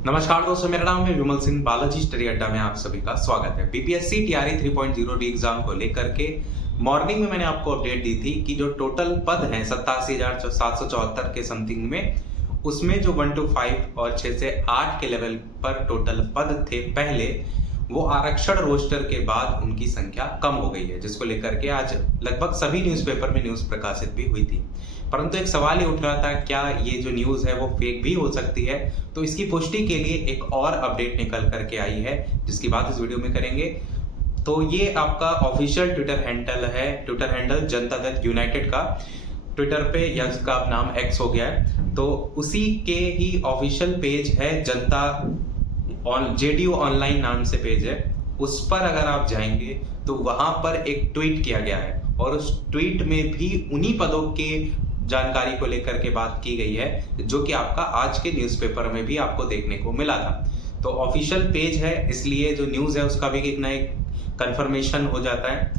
नमस्कार दोस्तों, मेरा नाम है विमल सिंह। बालाजी स्टडी अड्डा में आप सभी का स्वागत है। बीपीएससी टीआरई 3.0 री एग्जाम को लेकर के मॉर्निंग में मैंने आपको अपडेट दी थी कि जो टोटल पद हैं 87,774 के समथिंग में, उसमें जो 1 to 5 और 6 से 8 के लेवल पर टोटल पद थे पहले, वो आरक्षण रोस्टर के बाद उनकी संख्या कम हो गई है, जिसको लेकर के आज लगभग सभी न्यूज़पेपर में न्यूज़ प्रकाशित भी हुई थी। परंतु एक सवाल ये उठ रहा था, क्या ये जो न्यूज़ है वो फेक भी हो सकती है? तो इसकी पुष्टि के लिए एक और अपडेट निकल करके आई है, जिसकी बात इस वीडियो में करेंगे। तो ये आपका ऑफिशियल ट्विटर हैंडल है, Twitter handle Janata Dal United का। ट्विटर पे या जिसका अब नाम एक्स हो गया है, तो उसी के ही ऑफिशियल पेज है जनता जेडीयू ऑनलाइन नाम से पेज है। उस पर अगर आप जाएंगे तो वहां पर एक ट्वीट किया गया है और उस ट्वीट में भी उन्हीं पदों के जानकारी को लेकर के बात की गई है, जो कि आपका आज के न्यूज़पेपर में भी आपको देखने को मिला था। तो ऑफिशियल पेज है, इसलिए जो न्यूज़ है उसका भी एक ना एक कंफर्मेशन हो जाता है।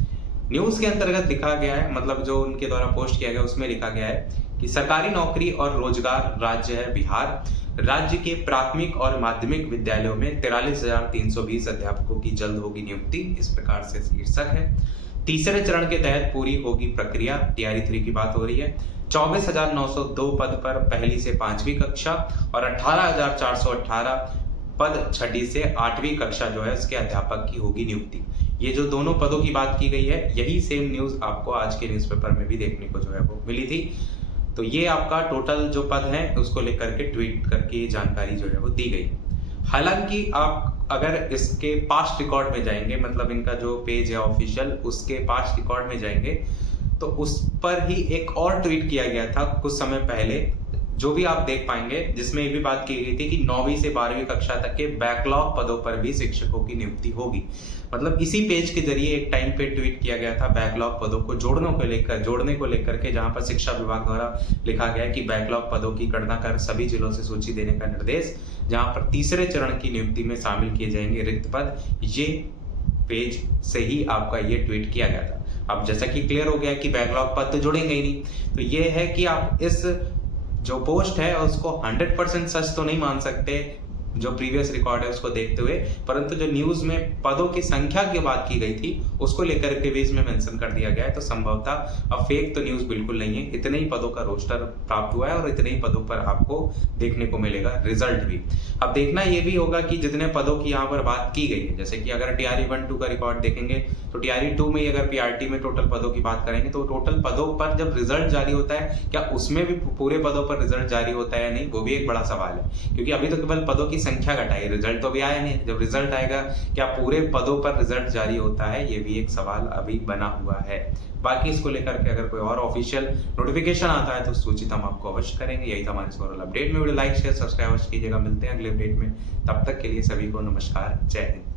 न्यूज़ के अंतर्गत लिखा गया है, मतलब जो उनके द्वारा पोस्ट किया गया उसमें लिखा गया है कि सरकारी नौकरी और रोजगार राज्य है बिहार। राज्य के प्राथमिक और माध्यमिक विद्यालयों में 43,320 अध्यापकों की जल्द होगी नियुक्ति, इस प्रकार से शीर्षक है। तीसरे चरण के तहत पूरी होगी प्रक्रिया, टीआरई 3 की बात हो रही है। 24,902 पद पर पहली से 5वीं कक्षा और 18,418 पद 6ठी से 8वीं कक्षा जो है उसके अध्यापक की होगी नियुक्ति। ये जो दोनों पदों की बात की गई है, यही सेम न्यूज आपको आज के न्यूज़पेपर में भी देखने को जो है वो मिली थी। तो ये आपका टोटल जो पद है उसको लेकर के ट्वीट करके जानकारी जो है वो दी गई। हालांकि आप अगर इसके पास्ट रिकॉर्ड में जाएंगे, मतलब इनका जो पेज है ऑफिशियल, उसके पास्ट रिकॉर्ड में जाएंगे तो उस पर ही एक और ट्वीट किया गया था कुछ समय पहले, जो भी आप देख पाएंगे, जिसमें ये भी बात की गई थी कि 9वीं से 12वीं कक्षा तक के बैकलॉग पदों पर भी शिक्षकों की नियुक्ति होगी। मतलब इसी पेज के जरिए एक टाइम पे ट्वीट किया गया था बैकलॉग पदों को जोड़ने को लेकर के, जहां पर शिक्षा विभाग द्वारा लिखा गया है कि बैकलॉग पदों की गणना कर सभी जिलों से सूची देने का निर्देश, जहां पर तीसरे चरण की नियुक्ति में शामिल किए जाएंगे रिक्त पद। ये पेज से ही आपका ये ट्वीट किया गया था। अब जैसा कि क्लियर हो गया कि बैकलॉग पद तो जुड़ेंगे ही नहीं, तो ये है कि आप इस जो पोस्ट है उसको 100% सच तो नहीं मान सकते जो प्रीवियस रिकॉर्ड है उसको देखते हुए, परंतु जो न्यूज में पदों की संख्या की बात की गई थी उसको लेकर के भी इसमें मेंशन कर दिया गया है। तो संभवतः अब फेक तो न्यूज बिल्कुल नहीं है। इतने ही पदों का रोस्टर प्राप्त हुआ है और इतने ही पदों पर आपको देखने को मिलेगा रिजल्ट भी। अब देखना ये भी होगा कि जितने पदों की यहाँ पर बात की गई है, जैसे कि अगर टीआरई 1-2 का रिकॉर्ड देखेंगे तो टीआरई 2 में अगर पीआरटी में टोटल पदों की बात करेंगे तो टोटल पदों पर जब रिजल्ट जारी होता है, क्या उसमें भी पूरे पदों पर रिजल्ट जारी होता है या नहीं, वो भी एक बड़ा सवाल है। क्योंकि अभी तो केवल पदों की संख्या घटाई, रिजल्ट तो अभी आया नहीं। जब रिजल्ट आएगा क्या पूरे पदों पर रिजल्ट जारी होता है, ये भी एक सवाल अभी बना हुआ है। बाकी इसको लेकर के अगर कोई और ऑफिशियल नोटिफिकेशन आता है तो सूचित हम आपको अवश्य करेंगे। यही था हमारे ओवरऑल अपडेट में। वीडियो लाइक शेयर सब्सक्राइब अवश्य कीजिएगा। मिलते हैं अगले अपडेट में, तब तक के लिए सभी को नमस्कार, जय हिंद।